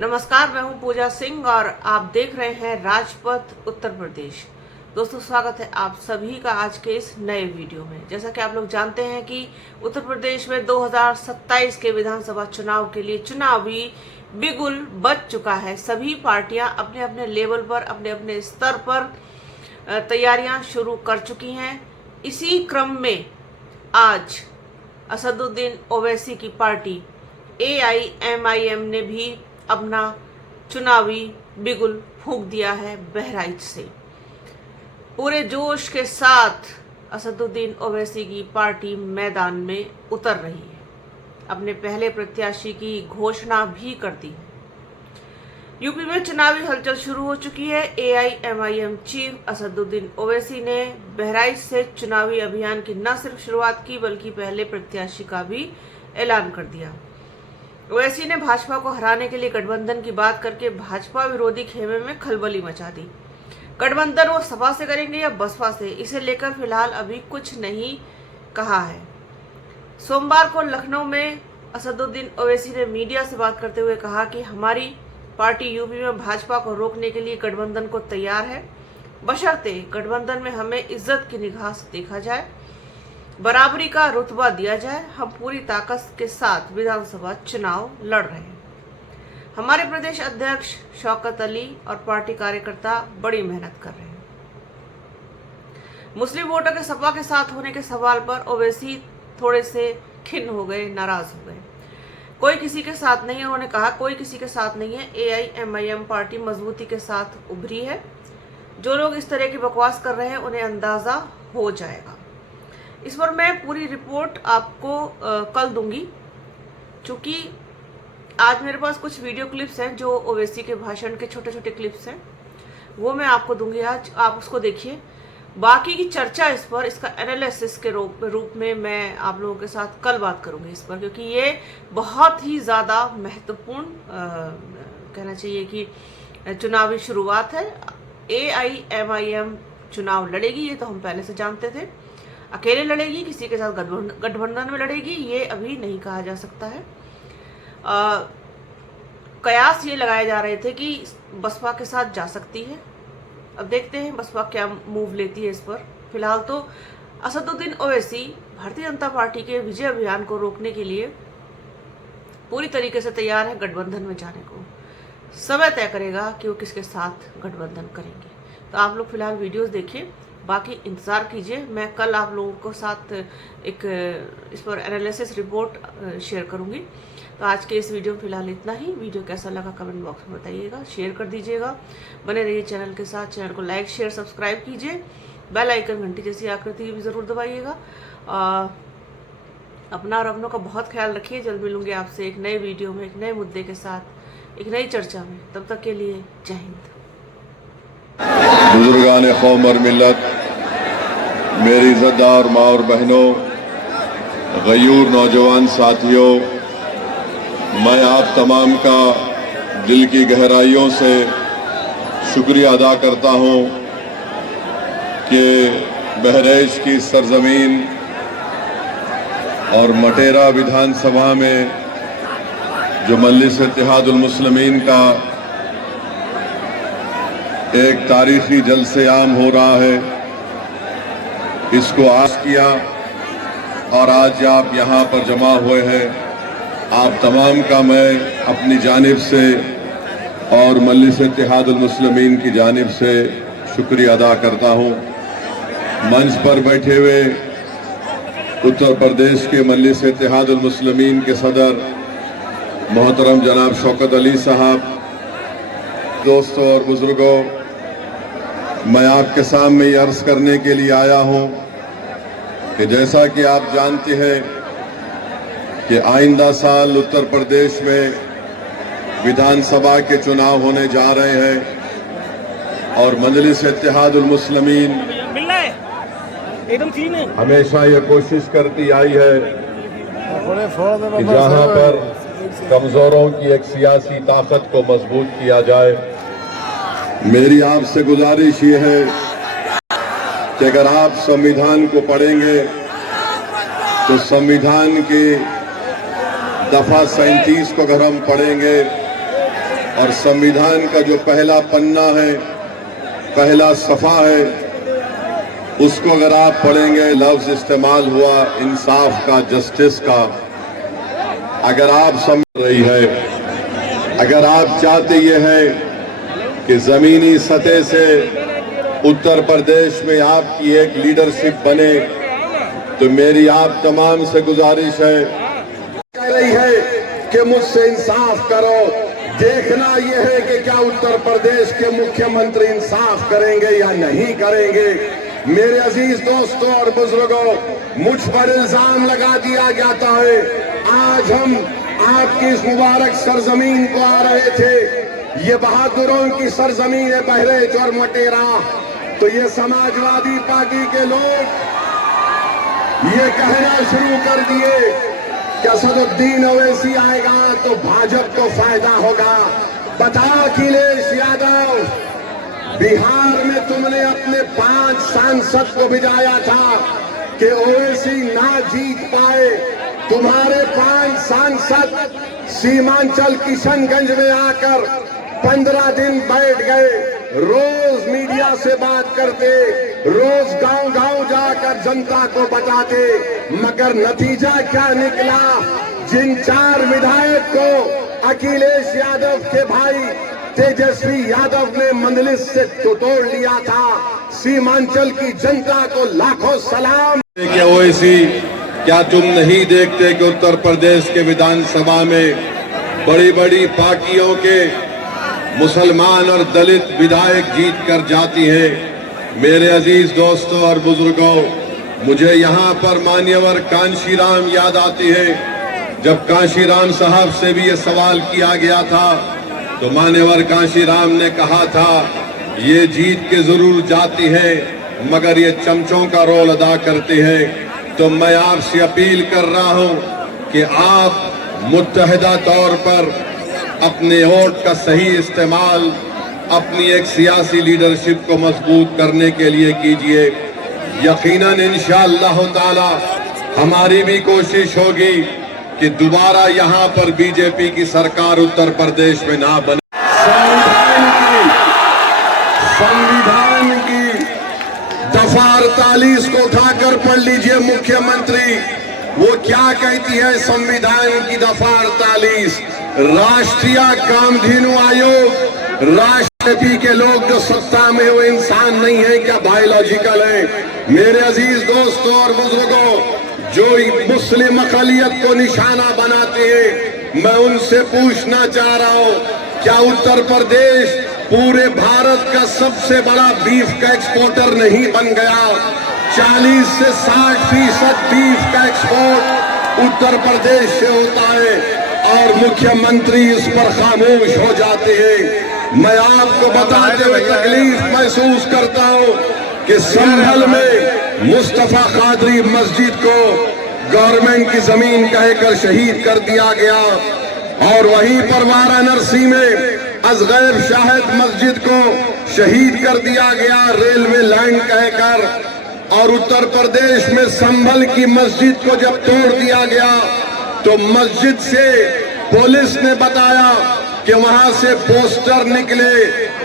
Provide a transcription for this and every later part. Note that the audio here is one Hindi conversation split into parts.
नमस्कार, मैं हूं पूजा सिंह और आप देख रहे हैं राजपथ उत्तर प्रदेश। दोस्तों, स्वागत है आप सभी का आज के इस नए वीडियो में। जैसा कि आप लोग जानते हैं कि उत्तर प्रदेश में 2027 के विधानसभा चुनाव के लिए चुनावी बिगुल बज चुका है। सभी पार्टियां अपने अपने लेवल पर, अपने अपने स्तर पर तैयारियां शुरू कर चुकी हैं। इसी क्रम में आज असदुद्दीन ओवैसी की पार्टी AIMIM ने भी अपना चुनावी बिगुल फूंक दिया है बहराइच से। पूरे जोश के साथ असदुद्दीन ओवैसी की पार्टी मैदान में उतर रही है, अपने पहले प्रत्याशी की घोषणा भी कर दी है। यूपी में चुनावी हलचल शुरू हो चुकी है। AIMIM चीफ असदुद्दीन ओवैसी ने बहराइच से चुनावी अभियान की न सिर्फ शुरुआत की बल्कि पहले प्रत्याशी का भी ऐलान कर दिया। ओवैसी ने भाजपा को हराने के लिए गठबंधन की बात करके भाजपा विरोधी खेमे में खलबली मचा दी। गठबंधन वो सपा से करेंगे या बसपा से, इसे लेकर फिलहाल अभी कुछ नहीं कहा है। सोमवार को लखनऊ में असदुद्दीन ओवैसी ने मीडिया से बात करते हुए कहा कि हमारी पार्टी यूपी में भाजपा को रोकने के लिए गठबंधन को तैयार है, बशर्ते गठबंधन में हमें इज्जत की निगाह से देखा जाए, बराबरी का रुतबा दिया जाए। हम पूरी ताकत के साथ विधानसभा चुनाव लड़ रहे हैं। हमारे प्रदेश अध्यक्ष शौकत अली और पार्टी कार्यकर्ता बड़ी मेहनत कर रहे हैं। मुस्लिम वोटर के सपा के साथ होने के सवाल पर ओवैसी थोड़े से खिन्न हो गए, नाराज हो गए। कोई किसी के साथ नहीं है, उन्होंने कहा कोई किसी के साथ नहीं है। AIMIM पार्टी मजबूती के साथ उभरी है। जो लोग इस तरह की बकवास कर रहे हैं उन्हें अंदाजा हो जाएगा। इस पर मैं पूरी रिपोर्ट आपको कल दूंगी, क्योंकि आज मेरे पास कुछ वीडियो क्लिप्स हैं जो ओवैसी के भाषण के छोटे छोटे क्लिप्स हैं, वो मैं आपको दूंगी। आज आप उसको देखिए। बाकी की चर्चा इस पर, इसका एनालिसिस के रूप में मैं आप लोगों के साथ कल बात करूंगी इस पर, क्योंकि ये बहुत ही ज़्यादा महत्वपूर्ण कहना चाहिए कि चुनावी शुरुआत है। AIMIM चुनाव लड़ेगी, ये तो हम पहले से जानते थे। अकेले लड़ेगी, किसी के साथ गठबंधन में लड़ेगी, ये अभी नहीं कहा जा सकता है। कयास ये लगाए जा रहे थे कि बसपा के साथ जा सकती है। अब देखते हैं बसपा क्या मूव लेती है इस पर। फिलहाल तो असदुद्दीन ओवैसी भारतीय जनता पार्टी के विजय अभियान को रोकने के लिए पूरी तरीके से तैयार है गठबंधन में जाने को। समय तय करेगा कि वो किसके साथ गठबंधन करेंगे। तो आप लोग फिलहाल वीडियोस देखिए, बाकी इंतज़ार कीजिए। मैं कल आप लोगों को साथ एक इस पर एनालिसिस रिपोर्ट शेयर करूंगी। तो आज के इस वीडियो में फिलहाल इतना ही। वीडियो कैसा लगा कमेंट बॉक्स में बताइएगा, शेयर कर दीजिएगा। बने रहिए चैनल के साथ। चैनल को लाइक शेयर सब्सक्राइब कीजिए। बेल आइकन घंटी जैसी आकृति भी ज़रूर दबाइएगा। अपना और अपनों का बहुत ख्याल रखिए। जल्द मिलूंगी आपसे एक नए वीडियो में, एक नए मुद्दे के साथ, एक नई चर्चा में। तब तक के लिए जय हिंद। बुजुर्गान कौम और मिल्लत, मेरी इज़्ज़तदार माँ और बहनों, गयूर नौजवान साथियों, मैं आप तमाम का दिल की गहराइयों से शुक्रिया अदा करता हूँ कि बहराइच की सरजमीन और मटेरा विधानसभा में जो मजलिस इत्तेहादुल मुस्लिमीन का एक तारीखी जलसे आम हो रहा है, इसको आस किया और आज आप यहाँ पर जमा हुए हैं। आप तमाम का मैं अपनी जानिब से और मजलिस इत्तेहादुल मुस्लिमीन की जानिब से शुक्रिया अदा करता हूँ। मंच पर बैठे हुए उत्तर प्रदेश के मजलिस इत्तेहादुल मुस्लिमीन के सदर मोहतरम जनाब शौकत अली साहब, दोस्तों और बुजुर्गों, मैं आपके सामने ये अर्ज करने के लिए आया हूं कि जैसा कि आप जानते हैं कि आइंदा साल उत्तर प्रदेश में विधानसभा के चुनाव होने जा रहे हैं और मजलिस इत्तेहादुल मुस्लिमीन हमेशा ये कोशिश करती आई है कि जहां पर कमजोरों की एक सियासी ताकत को मजबूत किया जाए। मेरी आपसे गुजारिश ये है कि अगर आप संविधान को पढ़ेंगे तो संविधान की दफा 37 को अगर हम पढ़ेंगे और संविधान का जो पहला पन्ना है, पहला सफा है, उसको अगर आप पढ़ेंगे, लफ्ज इस्तेमाल हुआ इंसाफ का, जस्टिस का। अगर आप समझ रही है, अगर आप चाहते ये है कि जमीनी सतह से उत्तर प्रदेश में आपकी एक लीडरशिप बने, तो मेरी आप तमाम से गुजारिश है, कह रही है कि मुझसे इंसाफ करो। देखना यह है कि क्या उत्तर प्रदेश के मुख्यमंत्री इंसाफ करेंगे या नहीं करेंगे। मेरे अजीज दोस्तों और बुजुर्गों, मुझ पर इल्जाम लगा दिया जाता है। आज हम आपकी इस मुबारक सरजमीन को आ रहे थे, ये बहादुरों की सरजमीन है बहरेच और मटेरा। तो ये समाजवादी पार्टी के लोग ये कहना शुरू कर दिए कि असदुद्दीन ओवैसी आएगा तो भाजपा को फायदा होगा। बता अखिलेश यादव, बिहार में तुमने अपने 5 सांसद को भिजाया था कि ओवैसी ना जीत पाए। तुम्हारे 5 सांसद सीमांचल किशनगंज में आकर 15 दिन बैठ गए, रोज मीडिया से बात करते, रोज गांव-गांव जाकर जनता को बताते, मगर नतीजा क्या निकला? जिन 4 विधायक को अखिलेश यादव के भाई तेजस्वी यादव ने मंदलिस से तोड़ लिया था, सीमांचल की जनता को लाखों सलाम। क्या ओवैसी, क्या तुम नहीं देखते कि उत्तर प्रदेश के विधानसभा में बड़ी बड़ी पार्टियों के मुसलमान और दलित विधायक जीत कर जाती हैं? मेरे अजीज दोस्तों और बुजुर्गों, मुझे यहाँ पर मान्यवर कांशीराम याद आती है। जब कांशीराम साहब से भी ये सवाल किया गया था तो मान्यवर कांशीराम ने कहा था, ये जीत के जरूर जाती है मगर ये चमचों का रोल अदा करते हैं। तो मैं आपसे अपील कर रहा हूं कि आप मुत्तहिदा तौर पर अपने वोट का सही इस्तेमाल अपनी एक सियासी लीडरशिप को मजबूत करने के लिए कीजिए। यकीनन इंशाअल्लाह ताला हमारी भी कोशिश होगी कि दोबारा यहाँ पर बीजेपी की सरकार उत्तर प्रदेश में ना बने। संविधान की दफा 48 को उठाकर पढ़ लीजिए मुख्यमंत्री, वो क्या कहती है संविधान की दफा 48? राष्ट्रीय कामधेनु आयोग, राष्ट्रपति के लोग जो सत्ता में वो इंसान नहीं है क्या, बायोलॉजिकल है? मेरे अजीज दोस्तों और बुजुर्गों, जो मुस्लिम अक़लियत को निशाना बनाते हैं, मैं उनसे पूछना चाह रहा हूं, क्या उत्तर प्रदेश पूरे भारत का सबसे बड़ा बीफ का एक्सपोर्टर नहीं बन गया? 40 से 60% बीफ का एक्सपोर्ट उत्तर प्रदेश से होता है और मुख्यमंत्री इस पर खामोश हो जाते हैं। मैं आपको बताते हुए तकलीफ महसूस करता हूं कि संभल में मुस्तफा कादरी मस्जिद को गवर्नमेंट की जमीन कहकर शहीद कर दिया गया और वहीं पर वाराणसी में असगैर शाहिद मस्जिद को शहीद कर दिया गया रेलवे लाइन कहकर। और उत्तर प्रदेश में संभल की मस्जिद को जब तोड़ दिया गया तो मस्जिद से पुलिस ने बताया कि वहां से पोस्टर निकले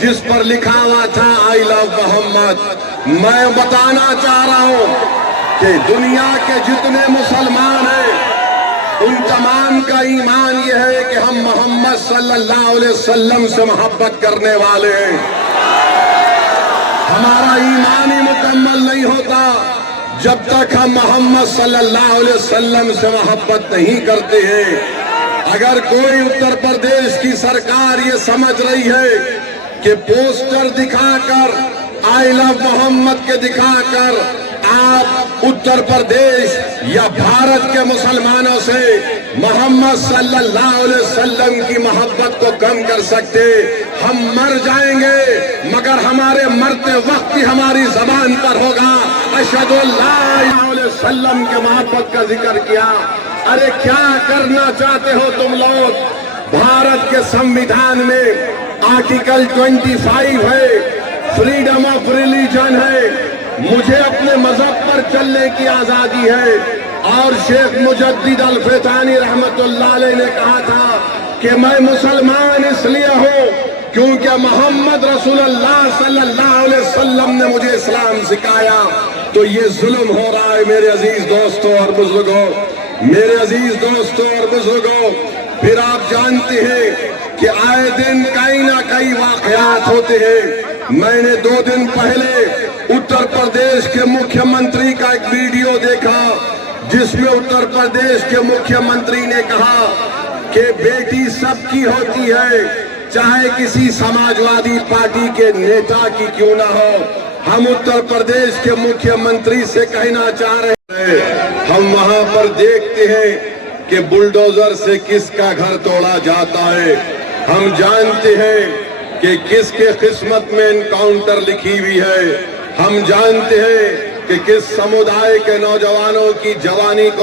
जिस पर लिखा हुआ था आई लव मोहम्मद। मैं बताना चाह रहा हूं कि दुनिया के जितने मुसलमान हैं उन तमाम का ईमान यह है कि हम मोहम्मद सल्लल्लाहु अलैहि वसल्लम से मोहब्बत करने वाले हैं। हमारा ईमान ही मुकम्मल नहीं होता जब तक हम मोहम्मद सल्लल्लाहु अलैहि वसल्लम से मोहब्बत नहीं करते हैं। अगर कोई उत्तर प्रदेश की सरकार ये समझ रही है कि पोस्टर दिखाकर आई लव मोहम्मद के दिखाकर आप उत्तर प्रदेश या भारत के मुसलमानों से मोहम्मद सल्लल्लाहु अलैहि वसल्लम की मोहब्बत को कम कर सकते, हम मर जाएंगे मगर हमारे मरते वक्त ही हमारी जबान पर होगा अशहदु अल्ला इलाहा इल्लल्लाह वसल्लम के मोहब्बत का जिक्र किया। अरे क्या करना चाहते हो तुम लोग? भारत के संविधान में आर्टिकल 25 है, फ्रीडम ऑफ रिलीजन है, मुझे अपने मजहब पर चलने की आजादी है। और शेख मुजद्दिद अल-फ़ितानी रहमतुल्लाह अलैह ने कहा था कि मैं मुसलमान इसलिए हूं क्योंकि मोहम्मद रसूलुल्लाह सल्लल्लाहु अलैहि वसल्लम ने मुझे इस्लाम सिखाया, तो ये जुल्म हो रहा है मेरे अजीज दोस्तों और बुजुर्गों, मेरे अजीज दोस्तों और बुजुर्गों। फिर आप जानते हैं कि आए दिन कई ना कई वाकयात होते हैं। मैंने 2 दिन पहले उत्तर प्रदेश के मुख्यमंत्री का एक वीडियो देखा जिसमें उत्तर प्रदेश के मुख्यमंत्री ने कहा कि बेटी सबकी होती है, चाहे किसी समाजवादी पार्टी के नेता की क्यों ना हो। हम उत्तर प्रदेश के मुख्यमंत्री से कहना चाह रहे हैं, हम वहां पर देखते हैं कि बुलडोजर से किसका घर तोड़ा जाता है। हम जानते हैं कि किसके किस्मत में एनकाउंटर लिखी हुई है। हम जानते हैं कि किस समुदाय के नौजवानों की जवानी को